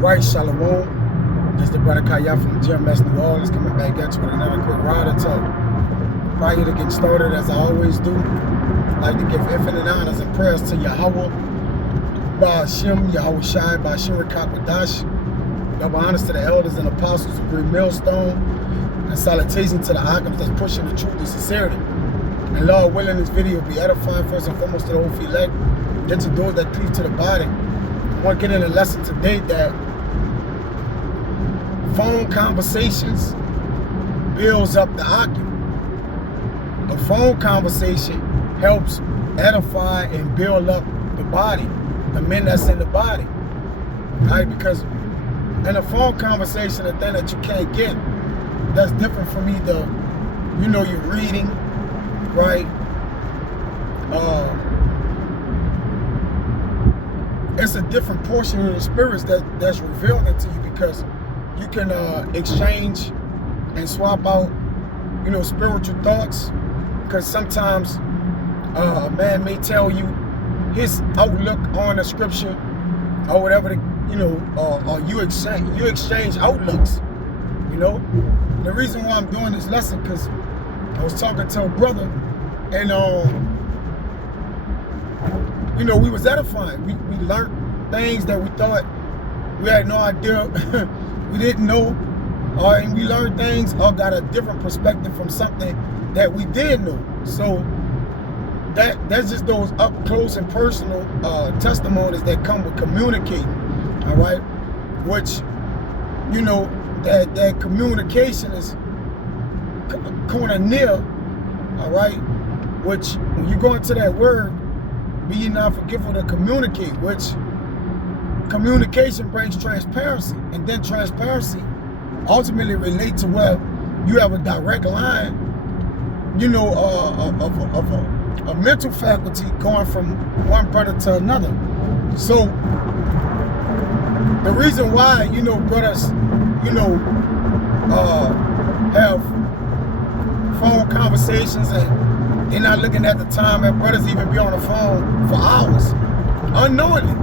Right, Shalom. This is the brother Kaya from GMS New Orleans coming back at you with another quick rider talk. Prior to getting started, as I always do, I'd like to give infinite honors and prayers to Yahweh, Ba'ashem, Yahweh Shai, Ba'ashem Kakadash. Double honors to the elders and apostles of Great Millstone, and salutations to the icons that's pushing the truth and sincerity. And Lord willing, this video will be edifying first and foremost to the whole elect, then to those that cleave to the body. I want to get in a lesson today that phone conversations builds up the argument. The phone conversation helps edify and build up the body, the men that's in the body, right? Because in a phone conversation, the thing that you can't get, that's different from either, you know, you're reading, right? It's a different portion of the spirits that's revealed into you, because you can exchange and swap out, you know, spiritual thoughts. Because sometimes a man may tell you his outlook on the scripture or whatever, you know, or you exchange outlooks, you know. The reason why I'm doing this lesson, because I was talking to a brother, and you know, we was edifying. We learned things that we thought we had no idea, we didn't know, and we learned things or got a different perspective from something that we did know. So that's just those up close and personal testimonies that come with communicating, all right? Which, you know, that communication is kind of near, all right? Which, when you go into that word, be ye not forgetful to communicate, which communication brings transparency, and then transparency ultimately relates to where you have a direct line, you know, of a mental faculty going from one brother to another. So the reason why, you know, brothers, you know, have phone conversations and they're not looking at the time, and brothers even be on the phone for hours unknowingly,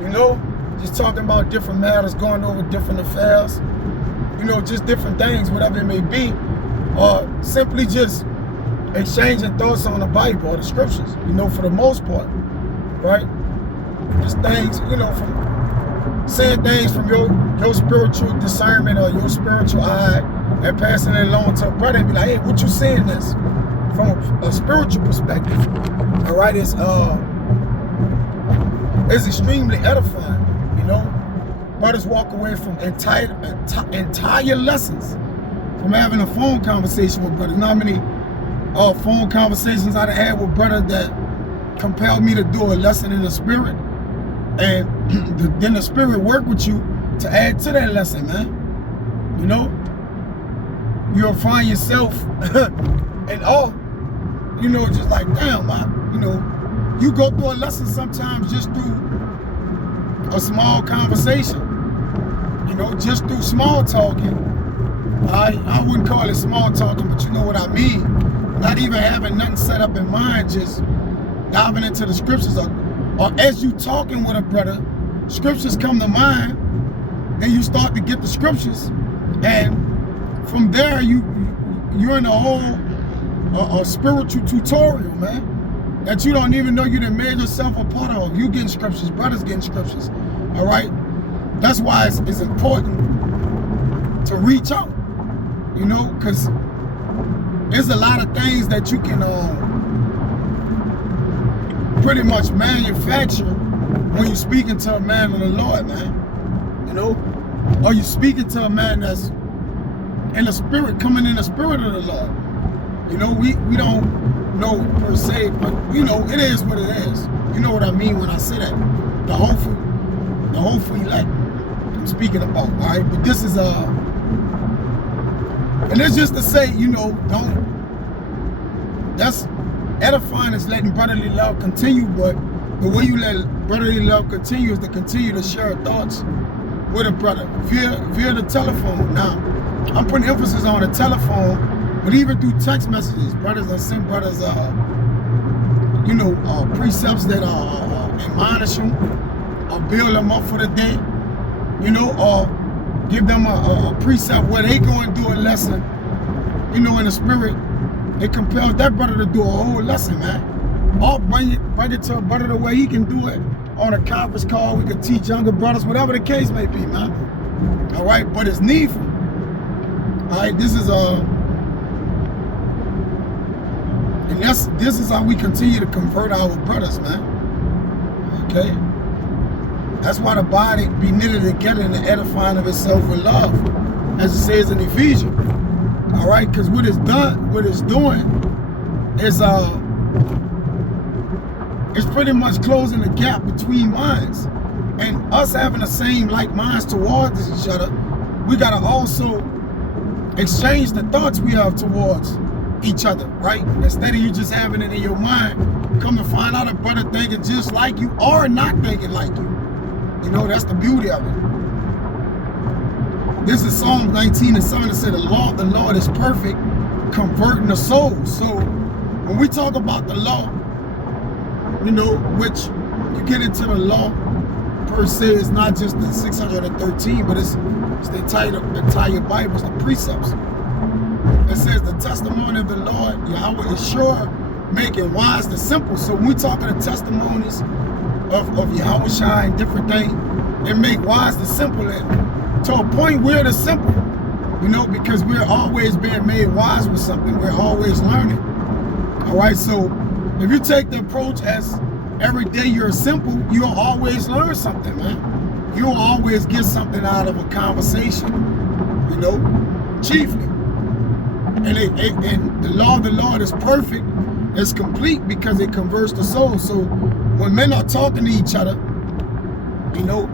you know, just talking about different matters, going over different affairs, you know, just different things, whatever it may be, or simply just exchanging thoughts on the Bible or the scriptures, you know, for the most part, right? Just things, you know, from saying things from your spiritual discernment or your spiritual eye, and passing it along to a brother and be like, hey, what you saying this? From a spiritual perspective, all right? It's extremely edifying, you know? Brothers walk away from entire lessons from having a phone conversation with brothers. Not many phone conversations I've had with brothers that compelled me to do a lesson in the spirit, and then the spirit work with you to add to that lesson, man. You know, you'll find yourself in awe, you know, just like, damn, you know, you go through a lesson sometimes just through a small conversation, you know, just through small talking. I wouldn't call it small talking, but you know what I mean. Not even having nothing set up in mind, just diving into the scriptures, or as you talking with a brother, scriptures come to mind, then you start to get the scriptures, and from there you're in a whole spiritual tutorial, man, that you don't even know you done made yourself a part of. You getting scriptures, brothers getting scriptures, all right? That's why it's important to reach out, you know, because there's a lot of things that you can pretty much manufacture when you're speaking to a man of the Lord, man, you know, or you're speaking to a man that's in the spirit, coming in the spirit of the Lord. You know, we don't know per se, but, you know, it is what it is. You know what I mean when I say that. The hopeful elect I'm speaking about, all right? But this is and it's just to say, you know, that's edifying, is letting brotherly love continue, but the way you let brotherly love continue is to continue to share thoughts with a brother via the telephone. Now, I'm putting emphasis on the telephone, but even through text messages, brothers that send brothers, you know, precepts that admonish them or build them up for the day. you know, or give them a precept where they go and do a lesson, you know, in the spirit. It compels that brother to do a whole lesson, man. Or bring it to a brother the way he can do it on a conference call. We could teach younger brothers, whatever the case may be, man. All right, but it's needful. All right, this is and this is how we continue to convert our brothers, man. Okay, that's why the body be knitted together in the edifying of itself with love, as it says in Ephesians. All right, because what it's doing is it's pretty much closing the gap between minds, and us having the same like minds towards each other. We gotta also exchange the thoughts we have towards each other, right? Instead of you just having it in your mind, come to find out a brother thinking just like you or not thinking like you. You know, that's the beauty of it. This is Psalm 19:7. It said, the law of the Lord is perfect, converting the soul. So when we talk about the law, you know, which you get into the law per se, is not just the 613, but it's the entire Bible, it's the precepts. It says the testimony of the Lord, Yahweh, is sure, making wise the simple. So when we talk of the testimonies of Yahweh Shai and different things, it make wise the simple. And to a point, we're the simple, you know, because we're always being made wise with something. We're always learning. All right, so if you take the approach as every day you're simple, you'll always learn something, man. You'll always get something out of a conversation, you know, chiefly. And the law of the Lord is perfect, it's complete, because it converts the soul. So when men are talking to each other, you know,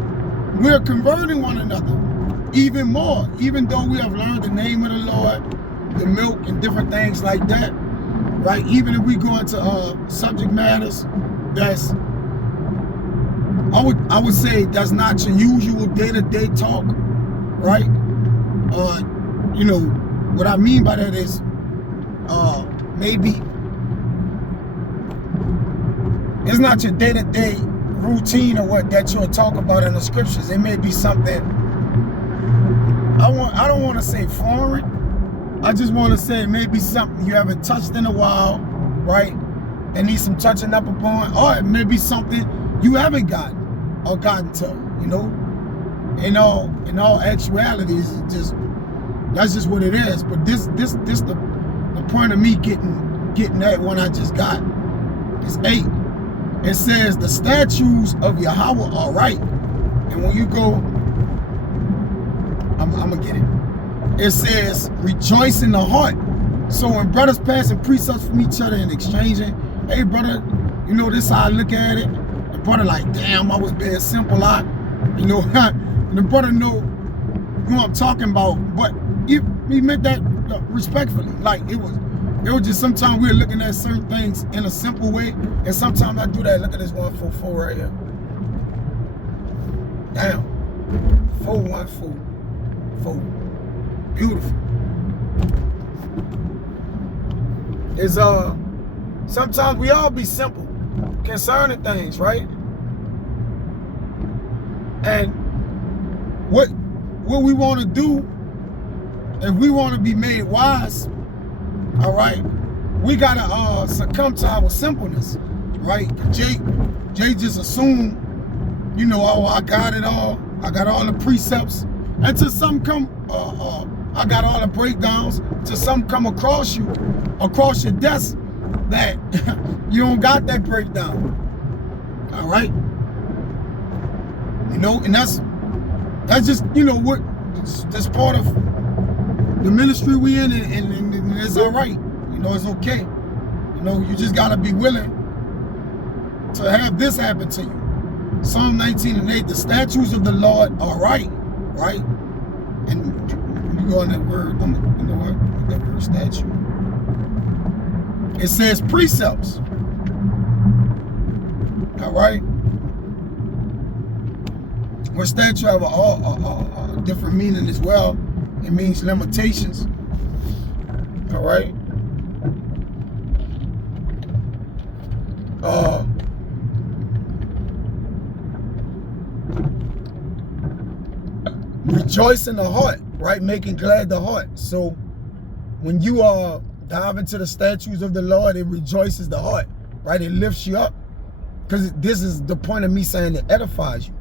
we're converting one another even more, even though we have learned the name of the Lord, the milk and different things like that, right? Even if we go into subject matters that's, I would say that's not your usual day-to-day talk, right? You know, what I mean by that is maybe it's not your day-to-day routine or what that you'll talk about in the scriptures. It may be something, I don't want to say foreign. I just want to say maybe something you haven't touched in a while, right? That needs some touching up upon, or it may be something you haven't gotten or gotten to, you know. In all actuality, that's just what it is. But this the point of me getting that one I just got is 8. It says the statutes of Yahweh are right. And when you go, I'm gonna get it. It says rejoice in the heart. So when brothers passing precepts from each other and exchanging, hey brother, you know, this how I look at it. The brother like, damn, I was being simple, you know, and the brother know what I'm talking about, but he meant that respectfully. Like it was just sometimes we're looking at certain things in a simple way, and sometimes I do that. Look at this 144 right here. Damn, 4144, beautiful. It's sometimes we all be simple concerning things, right? And what we want to do, if we want to be made wise, all right, we gotta succumb to our simpleness, right? Jay just assumed, you know, oh, I got it all. I got all the precepts. Until some come, I got all the breakdowns. Till some come across your desk that you don't got that breakdown. All right, you know, and that's just, you know, what that's part of the ministry we in, and it's all right. You know, it's okay. You know, you just gotta be willing to have this happen to you. Psalm 19:8, the statutes of the Lord are right, right? And you go on that word, you know what? That word statute. It says precepts. All right. Well, statute have a different meaning as well. It means limitations. All right. rejoicing the heart, right? Making glad the heart. So when you dive into the statutes of the Lord, it rejoices the heart, right? It lifts you up. Because this is the point of me saying it edifies you.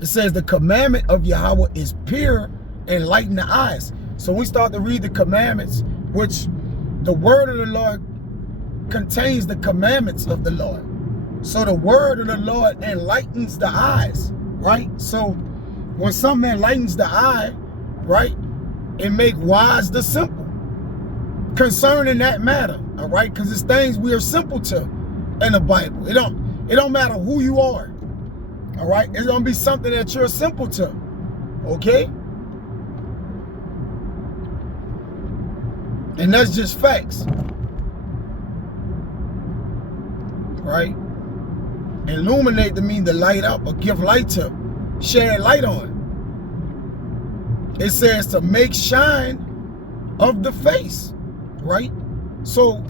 It says the commandment of Yahweh is pure and lighten the eyes. So we start to read the commandments, which the word of the Lord contains the commandments of the Lord. So the word of the Lord enlightens the eyes, right? So when something enlightens the eye, right, it make wise the simple concerning that matter, all right? Because it's things we are simple to in the Bible. It don't matter who you are, all right? It's gonna be something that you're simple to, okay? And that's just facts, right? Illuminate to mean to light up or give light to, shed light on. It says to make shine of the face, right? So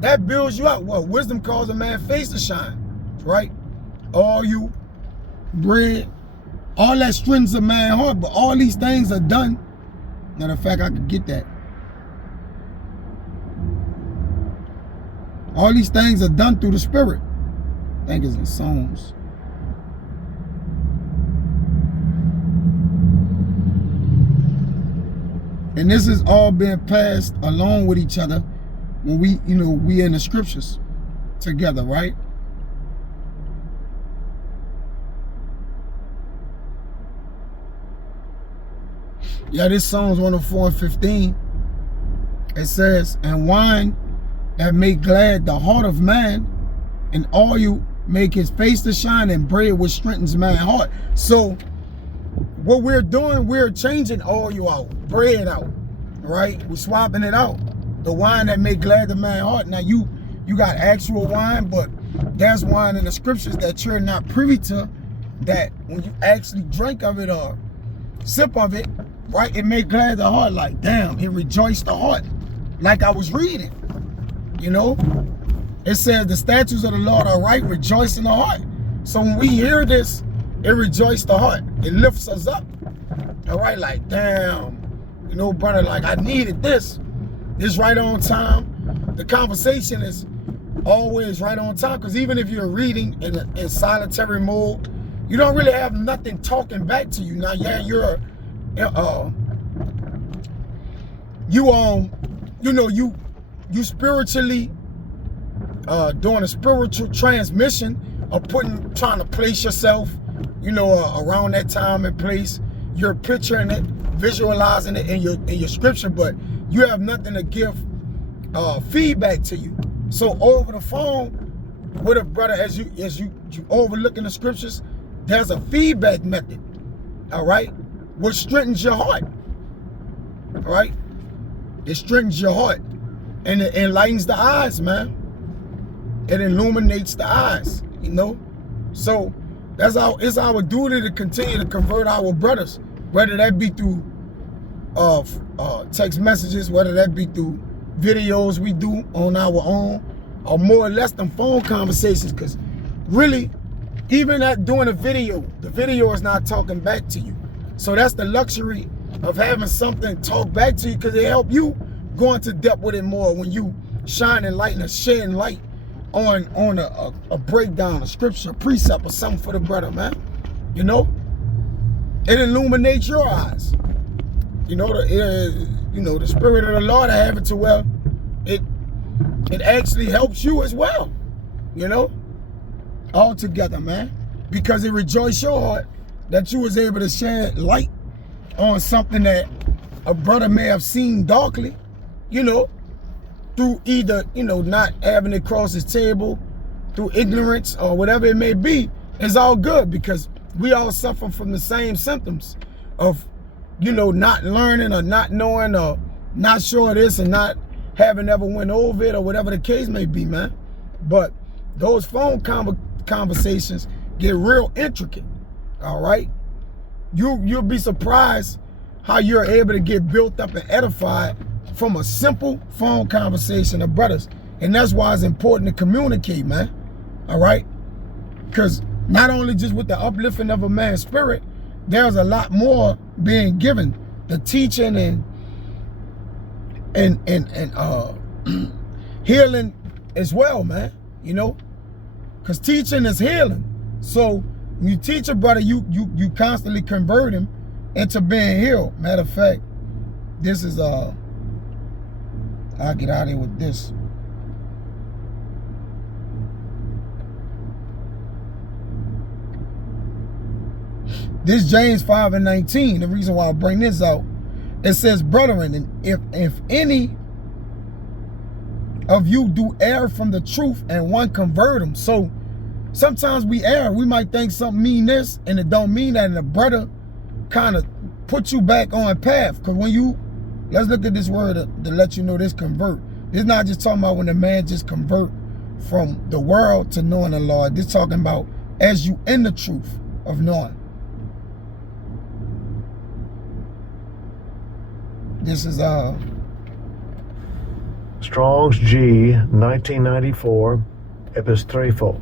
that builds you up. Well, wisdom calls a man's face to shine, right? All you bread, all that strengthens a man's heart, but all these things are done. Matter of fact, I could get that. All these things are done through the Spirit. I think it's in Psalms. And this is all being passed along with each other when we in the scriptures together, right? Yeah, this Psalms 104:15. It says, and wine that make glad the heart of man, and oil make his face to shine, and bread which strengthens man's heart. So what we're doing, we're changing oil out, bread out, right? We're swapping it out. The wine that make glad the man's heart. Now you got actual wine, but there's wine in the scriptures that you're not privy to, that when you actually drink of it or sip of it, right, it make glad the heart. Like, damn, it rejoiced the heart. Like I was reading, you know? It says the statutes of the Lord are right, rejoice in the heart. So when we hear this, it rejoices the heart. It lifts us up. All right, like, damn, you know, brother, like I needed this. This right on time. The conversation is always right on time, because even if you're reading in solitary mode, you don't really have nothing talking back to you. Now, yeah, you spiritually doing a spiritual transmission of trying to place yourself, around that time and place. You're picturing it, visualizing it in your scripture, but you have nothing to give feedback to you. So over the phone with a brother, as you overlooking the scriptures, there's a feedback method, all right, which strengthens your heart, all right? It strengthens your heart, and it enlightens the eyes, man. It illuminates the eyes, So it's our duty to continue to convert our brothers, whether that be through text messages, whether that be through videos we do on our own, or more or less than phone conversations. Because really, even at doing the video is not talking back to you. So that's the luxury of having something talk back to you, because it help you go into depth with it more when you shining light and shedding light on a breakdown, a scripture, a precept, or something for the brother, man. It illuminates your eyes. The Spirit of the Lord, I have it to where it actually helps you as well, all together, man, because it rejoiced your heart that you was able to shed light on something that a brother may have seen darkly, through either, not having it cross his table, through ignorance or whatever it may be. It's all good, because we all suffer from the same symptoms of, not learning or not knowing or not sure of this and not having ever went over it or whatever the case may be, man. But those phone conversations get real intricate, all right? You'll be surprised how you're able to get built up and edified from a simple phone conversation of brothers. And that's why it's important to communicate, man, all right? Because not only just with the uplifting of a man's spirit, there's a lot more being given. The teaching and healing as well, man. You know, because teaching is healing. So when you teach a brother, you constantly convert him into being healed. Matter of fact, this is I'll get out of here with this. This James 5:19, the reason why I bring this out, it says, brethren, and if any of you do err from the truth and one convert them. So sometimes we err. We might think something mean this and it don't mean that, and the brother kind of put you back on path. Because when you, let's look at this word to let you know this convert. It's not just talking about when the man just convert from the world to knowing the Lord. This talking about as you in the truth of knowing. This is Strong's G 1994 Epistrefo.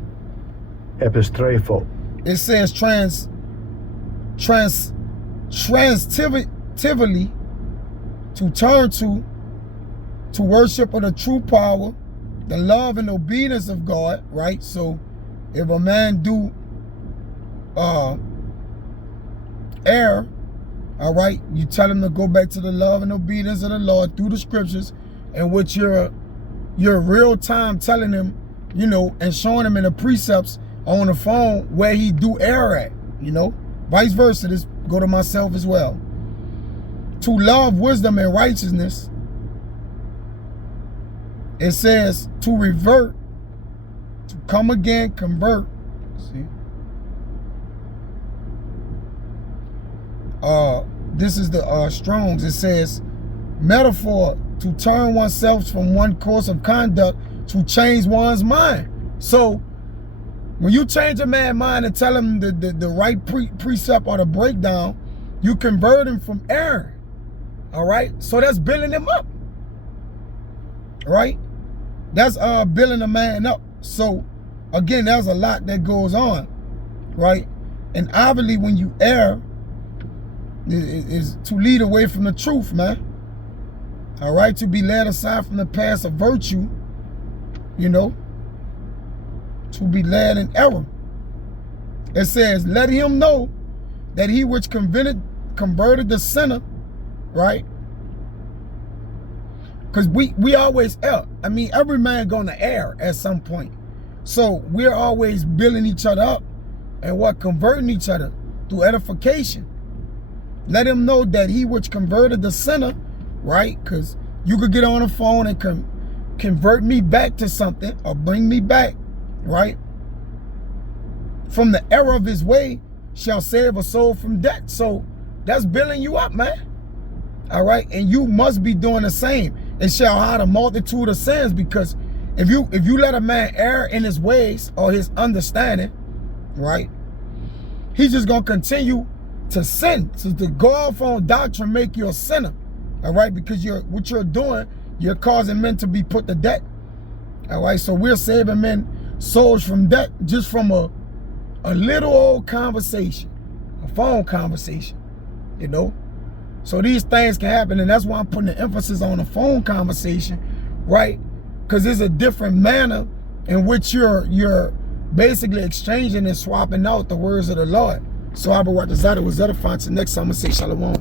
It says transitively to turn to worship of the true power, the love and obedience of God, right? So if a man do err, all right, you tell him to go back to the love and obedience of the Lord through the scriptures, in which you're real time telling him, you know, and showing him in the precepts on the phone where he do err at, you know. Vice versa, this go to myself as well. To love wisdom and righteousness, it says to revert, to come again, convert. See? This is the Strong's. It says metaphor, to turn oneself from one course of conduct to change one's mind. So when you change a man's mind and tell him the right precept or the breakdown, you convert him from error. All right, so that's building him up. Right, that's building a man up. So again, there's a lot that goes on, right? And obviously when you err, is to lead away from the truth, man. All right, to be led aside from the path of virtue, you know, to be led in error. It says, let him know that he which converted the sinner, right? Because we always err. I mean, every man gonna err at some point. So we're always building each other up and converting each other through edification. Let him know that he which converted the sinner, right? Because you could get on the phone and convert me back to something or bring me back, right? From the error of his way shall save a soul from death. So that's building you up, man. All right, and you must be doing the same. It shall hide a multitude of sins, because if you let a man err in his ways or his understanding, right, he's just gonna continue to sin. So to go off on doctrine make you a sinner, all right, because what you're doing, you're causing men to be put to death. All right, so we're saving men souls from death just from a little old conversation, a phone conversation, you know. So these things can happen, and that's why I'm putting the emphasis on the phone conversation, right? Because there's a different manner in which you're basically exchanging and swapping out the words of the Lord. So I was edifying. Till next time, I'm going to say shalom.